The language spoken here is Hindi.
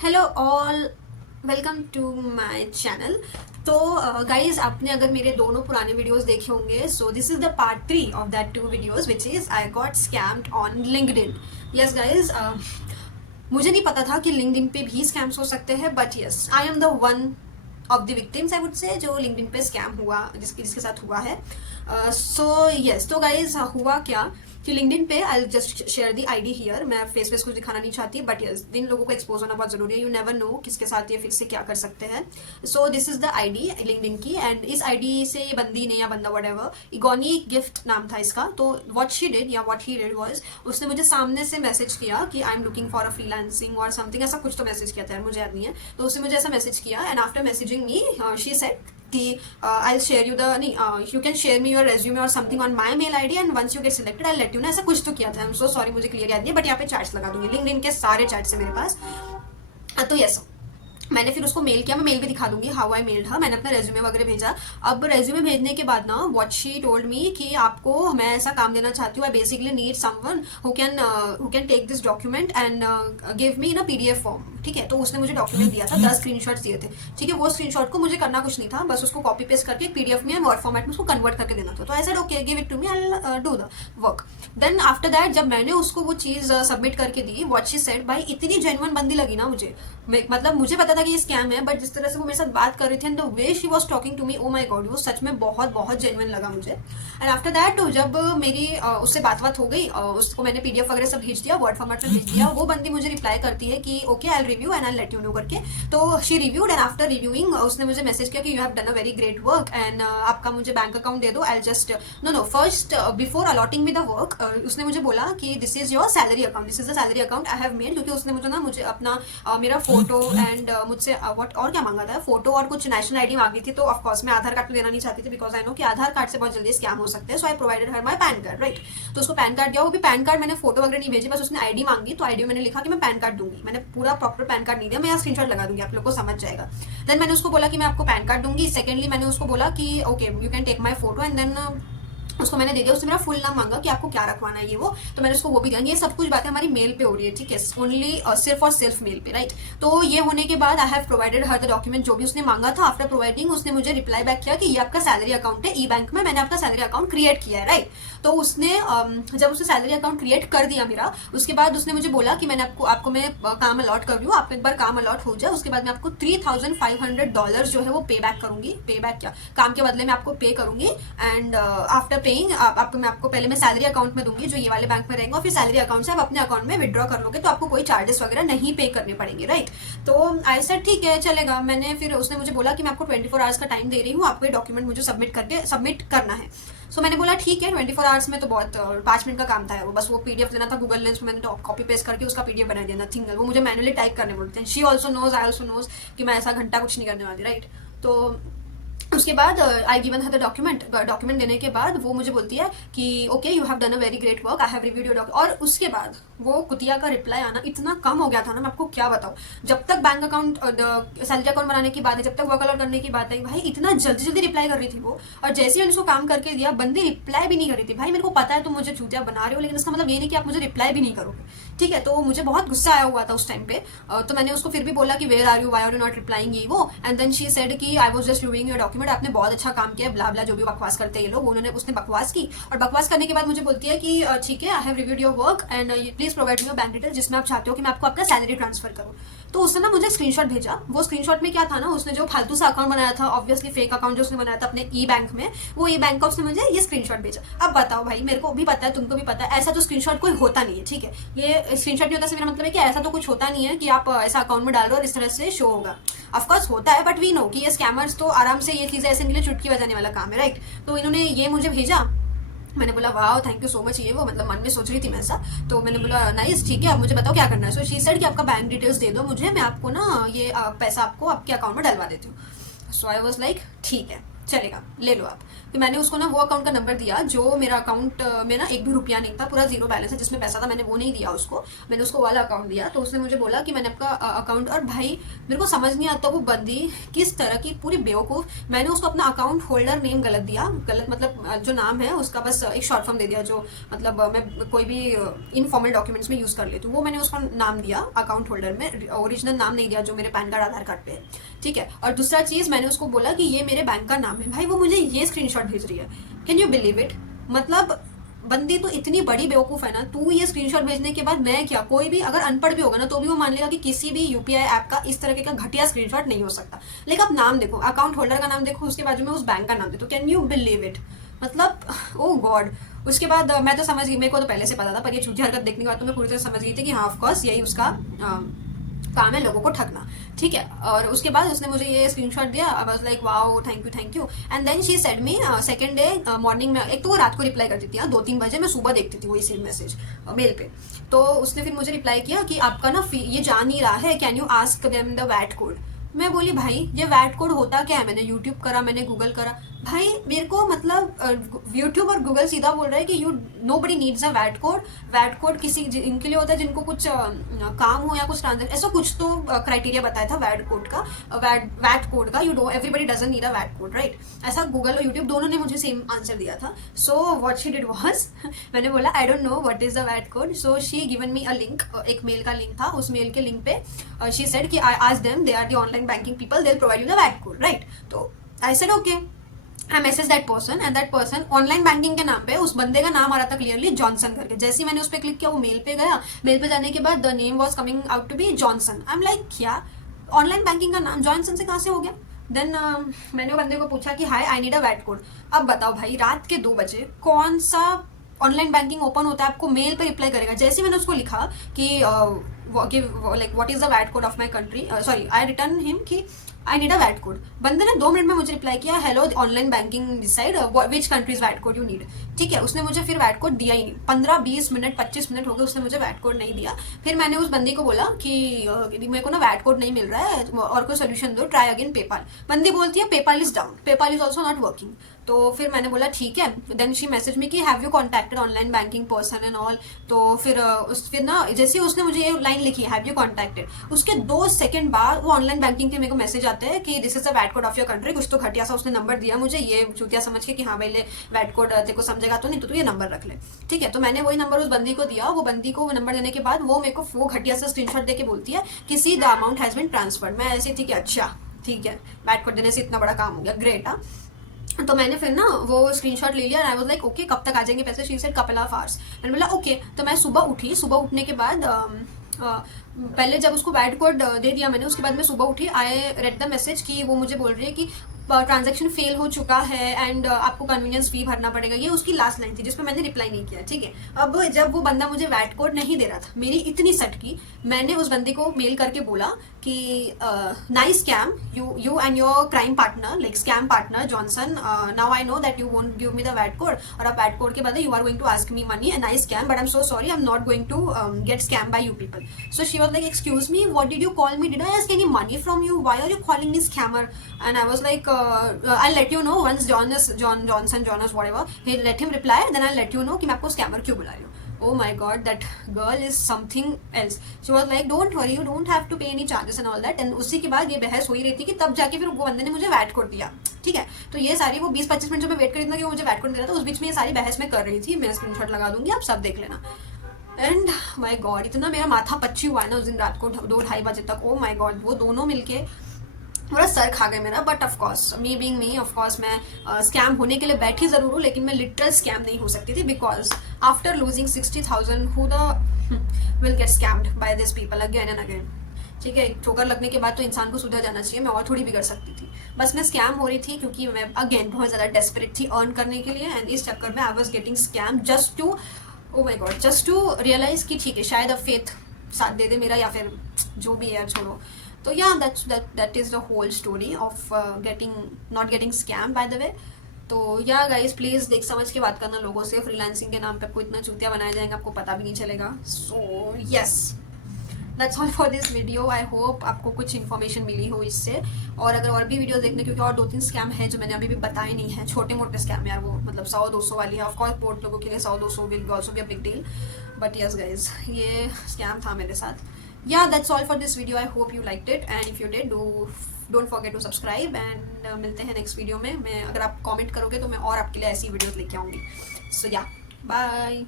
Hello all, welcome to my channel. तो गाइज आपने अगर मेरे दोनों पुराने वीडियोस देखे होंगे, so this is the part 3 of that two videos which is I got scammed on LinkedIn. Yes guys, मुझे नहीं पता था कि लिंक्डइन पे भी स्कैम्स हो सकते हैं, but yes I am the one of the victims I would say जो लिंक्डइन पे स्कैम हुआ, जिसके साथ हुआ है। सो यस, तो गाइज हुआ क्या कि लिंक्डइन पे I just share the ID here. मैं फेस फेस कुछ दिखाना नहीं चाहती, बट यस जिन लोगों को एक्सपोज होना बहुत जरूरी है, यू नेवर नो किसके साथ ये फिक्स से क्या कर सकते हैं। सो this is the ID LinkedIn की, एंड इस आईडी से ये बंदी ने या बंदा व्हाटएवर, इगोनी गिफ्ट नाम था इसका। तो व्हाट शी डिड या व्हाट ही डिड वाज, उसने मुझे सामने से मैसेज किया कि I am looking for a freelancing और समथिंग, ऐसा कुछ तो मैसेज किया था यार, मुझे याद नहीं है। तो उसने मुझे ऐसा मैसेज किया, and after messaging me she said कि आई शेयर यू द नहीं you can share me your resume और something on my mail ID and once you get selected I let you know, ऐसा कुछ तो किया था। आई एम सो सॉरी, मुझे क्लियर याद नहीं है, बट यहाँ पे चैट्स लगा दूंगी, लिंक्डइन के सारे चैट्स है मेरे पास। तो यस, मैंने फिर उसको मेल किया, मैं मेल भी दिखा दूंगी हाउ आई मेल्ड हर। मैंने अपना रेज्यूमे वगैरह भेजा। अब रेज्यूमे भेजने के बाद ना व्हाट शी टोल्ड मी कि आपको मैं ऐसा काम देना चाहती हूँ, I basically need someone who can take this document and give me in a PDF form. ठीक है, तो उसने मुझे डॉक्यूमेंट दिया था, 10 स्क्रीनशॉट्स दिए थे। ठीक है, वो स्क्रीनशॉट को मुझे करना कुछ नहीं था, बस उसको कॉपी पेस्ट करके पीडीएफ में वर्ड फॉर्मेट में उसको कन्वर्ट करके देना था। तो I said okay, give it to me, I will do the work. Then after that जब मैंने उसको वो चीज सबमिट करके दी, व्हाट शी सेड, भाई इतनी जेन्युइन बंदी लगी ना मुझे। मतलब मुझे पता था कि ये स्कैम है, बट जिस तरह से वो मेरे साथ बात कर रही थी and the way she was talking to me, oh my God, वो सच में बहुत बहुत जेन्युइन लगा मुझे। एंड आफ्टर दैट जब मेरी उससे बात हो गई, उसको मैंने पीडीएफ वगैरह सब भेज दिया, वर्ड फॉर्मेट में भेज दिया। वो बंदी मुझे रिप्लाई करती है कि okay I will review and I let you know करके। तो she reviewed and after reviewing उसने मुझे मैसेज किया कि you have done a very great work and आपका मुझे बैंक अकाउंट दे दो, I just know first before allotting me the work उसने मुझे बोला कि this is your salary account, this is the salary account I have made. क्योंकि उसने मुझे अपना मेरा फोटो एंड मुझसे व्हाट और क्या मांगा था, फोटो और कुछ नेशनल आईडी मांगी थी। तो ऑफकोर्स मैं आधार कार्ड तो देना नहीं चाहती थी, बिकॉज आई नो कि आधार कार्ड से बहुत जल्दी स्कैम हो सकते हैं। सो आई प्रोवाइडेड हर माई पैन कार्ड, राइट। तो उसको पैन कार्ड दिया, वो भी पैन कार्ड मैंने फोटो वगैरह नहीं भेजी, बस उसने आईडी मांगी। तो आईडी मैंने लिखा कि मैं पैन कार्ड दूंगी, मैंने पूरा प्रॉपर पैन कार्ड नहीं दिया, मैं यहाँ स्क्रीनशॉट लगा दूंगी, आप लोग को समझ जाएगा। देन मैंने उसको बोला कि मैं आपको पैन कार्ड दूंगी। सेकेंडली मैंने उसको बोला कि okay you can take my photo, and then उसको मैंने दे दिया। उसने मेरा फुल नाम मांगा कि आपको क्या रखवाना है ये वो, तो मैंने उसको वो भी दिया। ये सब कुछ बातें हमारी मेल पे हो रही है, ठीक है, ओनली सिर्फ और सिर्फ मेल पे, राइट। तो ये होने के बाद I have provided her the document जो भी उसने मांगा था। आफ्टर प्रोवाइडिंग उसने मुझे रिप्लाई बैक किया कि ये आपका सैलरी अकाउंट है, ई बैंक में मैंने आपका सैलरी अकाउंट क्रिएट किया है, राइट। तो उसने जब उसने सैलरी अकाउंट क्रिएट कर दिया मेरा, उसके बाद उसने मुझे बोला कि मैंने आपको मैं काम अलॉट कर रही हूँ, आपको एक बार काम अलॉट हो जाए उसके बाद मैं आपको $3,500 जो है वो पे बैक करूंगी। पे बैक क्या, काम के बदले में आपको पे करूंगी। एंड आफ्टर पेइंग आपको पहले मैं सैलरी अकाउंट में दूंगी जो ये वाले बैंक में रहेंगे, और फिर सैलरी अकाउंट से आप अपने अकाउंट में विड्रॉ कर लोगे, तो आपको कोई चार्जेस वगैरह नहीं पे करने पड़ेंगे, राइट। तो आई सेड ठीक है चलेगा। मैंने फिर उसने मुझे बोला कि मैं आपको 24 आवर्स का टाइम दे रही हूँ, आपको ये डॉक्यूमेंट मुझे सबमिट करना है। सो मैंने बोला ठीक है, 24 आवर्स में तो बहुत 5 मिनट का काम था वो, बस वो पीडीएफ देना था गूगल लेंस में, मैंने कॉपी पेस्ट करके उसका पीडीएफ बना दिया, नथिंग। वो मुझे मैनुअली टाइप करने बोलते हैं। She also knows, I also knows कि मैं ऐसा घंटा कुछ नहीं करने वाली, राइट। तो उसके बाद I given her the document देने के बाद वो मुझे बोलती है कि okay you have done a very great work, I have reviewed your document. और उसके बाद वो कुतिया का रिप्लाई आना इतना कम हो गया था ना, मैं आपको क्या बताऊँ। जब तक बैंक अकाउंट सैलरी अकाउंट बनाने की बात है, जब तक वर्क अलॉट करने की बात है, भाई इतना जल्दी जल्दी रिप्लाई कर रही थी वो। और जैसे ही मैंने उसको काम करके दिया, बंदी रिप्लाई भी नहीं कर रही थी। भाई मेरे को पता है तुम मुझे चूतिया बना रहे हो, लेकिन इसका मतलब ये नहीं कि आप मुझे रिप्लाई भी नहीं करोगे, ठीक है। तो मुझे बहुत गुस्सा आया हुआ था उस टाइम पे। तो मैंने उसको फिर भी बोला कि where are you, why are you not replying, ये वो। एंड देन शी सेड कि I was just reviewing your document, आपने बहुत अच्छा काम किया, ब्ला ब्ला जो भी बकवास करते हैं ये लोग। उसने बकवास की, और बकवास करने के बाद मुझे बोलती है कि ठीक है I have reviewed your work and please provide your bank detail, जिसमें आप चाहते हो कि मैं आपको आपका सैलरी ट्रांसफर करूँ। तो उसने ना मुझे स्क्रीनशॉट भेजा। वो स्क्रीनशॉट में क्या था ना, उसने जो फालतू सा अकाउंट बनाया था, ऑब्वियसली फेक अकाउंट जो उसने बनाया था अपने ई बैंक में, वो ई बैंक का उसने मुझे ये स्क्रीनशॉट भेजा। अब बताओ भाई, मेरे को भी पता है, तुमको भी पता है, ऐसा तो स्क्रीनशॉट कोई होता नहीं है, ठीक है। ये स्क्रीनशॉट नहीं होता से मेरा मतलब है कि ऐसा तो कुछ होता नहीं है कि आप ऐसा अकाउंट में डाल दो और इस तरह से शो होगा। ऑफकोर्स होता है, बट वी नो कि ये स्कैमर्स तो आराम से ये चीजें ऐसे इनके लिए चुटकी बजाने वाला काम है, राइट। तो इन्होंने ये मुझे भेजा। मैंने बोला वाह थैंक यू सो मच, ये वो मतलब मन में सोच रही थी मैं ऐसा। तो मैंने बोला नाइस, ठीक है, अब मुझे बताओ क्या करना है। सो शी सेड कि आपका बैंक डिटेल्स दे दो मुझे, मैं आपको ना ये पैसा आपको आपके अकाउंट में डलवा देती हूँ। सो आई वाज लाइक ठीक है। चलेगा, ले लो आप। फिर मैंने उसको ना वो अकाउंट का नंबर दिया जो मेरा अकाउंट में ना एक भी रुपया नहीं था, पूरा जीरो बैलेंस है, जिसमें पैसा था मैंने वो नहीं दिया उसको, मैंने उसको वाला अकाउंट दिया। तो उसने मुझे बोला कि मैंने आपका अकाउंट, और भाई मेरे को समझ नहीं आता वो बंदी किस तरह की पूरी बेवकूफ़, मैंने उसको अपना अकाउंट होल्डर नेम गलत दिया, गलत मतलब जो नाम है उसका बस एक शॉर्ट फॉर्म दे दिया, जो मतलब मैं कोई भी इनफॉर्मल डॉक्यूमेंट्स में यूज़ कर लेती हूँ, वो मैंने उसका नाम दिया अकाउंट होल्डर में, ओरिजिनल नाम नहीं दिया जो मेरे पैन कार्ड आधार कार्ड पे है, ठीक है। और दूसरा चीज़, मैंने उसको बोला कि ये मेरे बैंक का नाम है, भाई वो मुझे ये स्क्रीनशॉट भेज रही है, कैन यू बिलीव इट। मतलब बंदी तो इतनी बड़ी बेवकूफ है ना, तू ये स्क्रीनशॉट भेजने के बाद मैं क्या, कोई भी अगर अनपढ़ भी होगा ना तो भी वो मान लेगा कि किसी भी यूपीआई ऐप का इस तरह का घटिया स्क्रीनशॉट नहीं हो सकता। लेकिन आप नाम देखो, अकाउंट होल्डर का नाम देखो, उसके बाजू में उस बैंक का नाम देखो, कैन यू बिलीव इट। मतलब ओ गॉड। उसके बाद मैं तो समझ गई, मेरे को तो पहले से पता था, पर ये झूठी हरकत देखने के बाद तो मैं पूरी तरह समझ गई थी कि हाँ ऑफकोर्स यही उसका काम है, लोगों को ठगना, ठीक है। और उसके बाद उसने मुझे ये स्क्रीनशॉट दिया, I was like wow thank you. And then she said me second day morning में, एक तो वो रात को रिप्लाई करती थी 2-3 बजे, मैं सुबह देखती थी वही सेम मैसेज मेल पे। तो उसने फिर मुझे रिप्लाई किया कि आपका ना ये जा नहीं रहा है, can you ask them the VAT code. मैं बोली भाई ये वैट कोड होता क्या है, मैंने यूट्यूब करा, मैंने गूगल करा, भाई मेरे को मतलब यूट्यूब और गूगल सीधा बोल रहा है कि you know buddy needs a VAT code. VAT code किसी इनके लिए होता है जिनको कुछ काम हो या कुछ ट्रांजेक्शन, ऐसा कुछ तो क्राइटेरिया बताया था वैट कोड का, वैट कोड का, you do everybody doesn't need a VAT code, right. ऐसा गूगल और यूट्यूब दोनों ने मुझे सेम आंसर दिया था। So what she did was, मैंने बोला I don't know what is the VAT code. So she given me a link, एक मेल का लिंक था, उस मेल के लिंक पे शी सेड कि I ask them, they are the online banking people, they will provide you the VAT code, right. तो I said okay, I message that person, and that person online banking के नाम पे उस बंदे का नाम आ रहा था क्लियरली जॉनसन करके। जैसे ही मैंने उस पर क्लिक किया वो मेल पे गया, मेल पे जाने के बाद the name was coming out to be Johnson. I am like क्या, ऑनलाइन बैंकिंग का नाम जॉनसन से कहाँ से हो गया। देन मैंने वो बंदे को पूछा कि hi I need a VAT code. अब बताओ भाई रात के 2 बजे कौन सा ऑनलाइन बैंकिंग ओपन होता है, आपको मेल पे रिप्लाई करेगा। जैसे मैंने उसको लिखा कि like what is the VAT code of my country, sorry I return him कि I need a VAT code. बंदे ने 2 मिनट में मुझे रिप्लाई किया, hello online banking decide which country's VAT code you need, ठीक है। उसने मुझे फिर वैट कोड दिया ही नहीं, 15-20 मिनट 25 मिनट हो गए, उसने मुझे वैट कोड नहीं दिया। फिर मैंने उस बंदी को बोला कि मेरे को ना वैट कोड नहीं मिल रहा है और कोई सोल्यूशन दो, ट्राई अगेन पेपाल। बंदी बोलती है PayPal is down, PayPal is also not working. तो फिर मैंने बोला ठीक है। देन शी मैसेज में कि have you contacted online banking person and all. तो फिर फिर ना जैसे उसने मुझे ये लाइन लिखी हैव यू कॉन्टैक्टेड, उसके 2 सेकंड बाद वो ऑनलाइन बैंकिंग के मेरे को मैसेज आते हैं कि this is the VAT code of your country. कुछ तो घटिया सा उसने नंबर दिया मुझे, ये चूतिया समझ के कि हाँ भाई ले वैट कोड तेरे को समझेगा तो नहीं, तो तू ये नंबर रख ले, ठीक है। तो मैंने वही नंबर उस बंदी को दिया। वो बंदी को वो नंबर देने के बाद वो मेरे को वो घटिया सा स्क्रीनशॉट दे के बोलती है कि see the amount has been transferred. मैं ऐसी थी कि अच्छा ठीक है, वैट कोड देने से इतना बड़ा काम हो गया, ग्रेट। हाँ, तो मैंने फिर ना वो स्क्रीनशॉट ले लिया, आई वाज लाइक ओके कब तक आ जाएंगे पैसे। She said couple of hours. मैंने बोला ओके। तो मैं सुबह उठी, सुबह उठने के बाद पहले जब उसको वैट कोड दे दिया मैंने, उसके बाद मैं सुबह उठी, आई रेड द मैसेज कि वो मुझे बोल रही है कि ट्रांजैक्शन फेल हो चुका है एंड आपको कन्वीनियंस फी भरना पड़ेगा। ये उसकी लास्ट लाइन थी जिस पर मैंने रिप्लाई नहीं किया, ठीक है। अब जब वो बंदा मुझे वैट कोड नहीं दे रहा था, मेरी इतनी सटकी, मैंने उस बंदी को मेल करके बोला कि nice scam, you and your crime partner like scam partner Johnson, now I know that you won't give me the VAT code, और आप वैट कोड के बदले you are going to ask me money and nice scam, but I am so sorry, I am not going to get scam by you people. So she was like excuse me, what did you call me, did I ask any money from you, why are you calling me scammer. And I was like I'll let you know once Johnson, whatever, he'll let him reply, then I'll let you know कि मैं आपको scammer क्यों बुला रही हूँ। Oh my god, that girl is something else. She was like, don't worry, you don't have to pay any charges and all that. And उसी के बाद ये बहस हो ही रही थी कि तब जाके फिर वो बंदे ने मुझे वैट कोड दिया, ठीक है। तो ये सारी वो 20-25 मिनट जो मैं वेट कर रही थी कि वो मुझे वैट कोड दे रहा था, उस बीच में ये सारी बहस मैं कर रही थी। मैं स्क्रीनशॉट लगा दूंगी, आप सब देख लेना। एंड माई गॉड, इतना मेरा माथा पच्ची हुआ है ना उस दिन रात को 2-2:30 बजे तक। ओ माई गॉड, वो दोनों मिलके पूरा सर खा गए मेरा। But of course me being me, of course मैं स्कैम होने के लिए बैठी ज़रूर हूँ, लेकिन मैं लिटरल स्कैम नहीं हो सकती थी, because after losing 60,000 who the will get scammed by this people again and again, ठीक है। ठोकर लगने के बाद तो इंसान को सुधर जाना चाहिए, मैं और थोड़ी बिगड़ सकती थी। बस मैं स्कैम हो रही थी क्योंकि मैं अगेन बहुत ज़्यादा डेस्परेट थी अर्न करने के लिए, एंड इस चक्कर में I was getting scam just to, oh my God, just to realise कि ठीक है शायद अब फेथ साथ दे दे मेरा, या फिर जो भी है छोड़ो। तो या that is the whole story of not getting scammed by the way. तो या गाइस प्लीज़ देख समझ के बात करना लोगों से, फ्रीलांसिंग के नाम पे आपको इतना चूतिया बनाया जाएगा आपको पता भी नहीं चलेगा। So yes, that's all for this video. I hope आपको कुछ इन्फॉर्मेशन मिली हो इससे। और अगर और भी वीडियो देखने, क्योंकि और 2-3 स्कैम है जो मैंने अभी भी बताए नहीं है, छोटे मोटे स्कैम यार, वो मतलब 100-200 वाली है। ऑफकोर्स बहुत लोगों के लिए 100-200 will also be a big deal, but yes guys, ये स्कैम था मेरे साथ। Yeah that's all for this video. I hope you liked it, and if you did, don't forget to subscribe, and मिलते हैं नेक्स्ट वीडियो में। मैं अगर आप कमेंट करोगे तो मैं और आपके लिए ऐसी वीडियोस लेके आऊँगी। सो या, बाय।